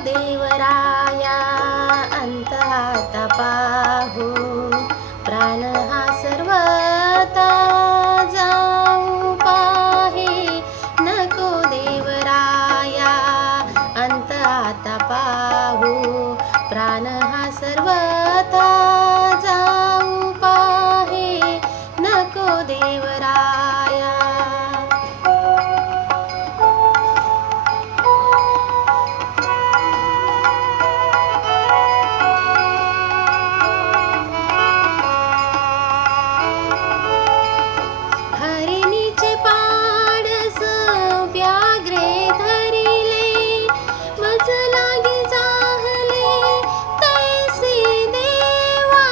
देवराया अंत आता पाहू, प्राण हा सर्वता जाऊ पाहे. नको देवराया अंत आता पाहू, प्राण हा सर्वता जाऊ पाहे. नको देवराया. हरिणीचे पाडस व्याघ्रे धरिले, मज लागी जाहले तैसे देवा.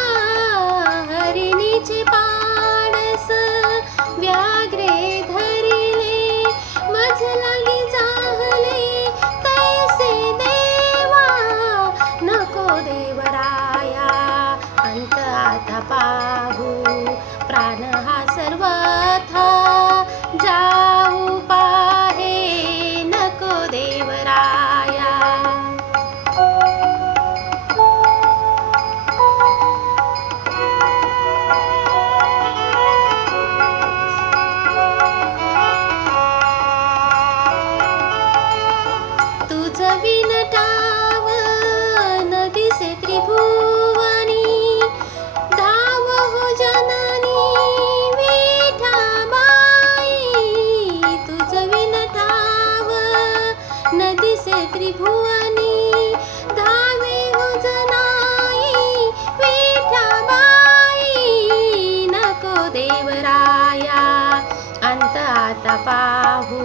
हरिणीचे पाडस व्याघ्रे धरिले, मज लागी जाहले तैसे देवा. नको देवराया अंत आता पाहू, प्राण हा सर्वथा जाऊ पाहे. नको देवराया. तुझ विनटाव न दिसे त्रिभुवनी, धाव हो जननी विठाबाई. तुझ विनटाव न दिसे त्रिभुवनी, धावे हो जनाई विठाबाई. नको देवराया अंत आता पाहू,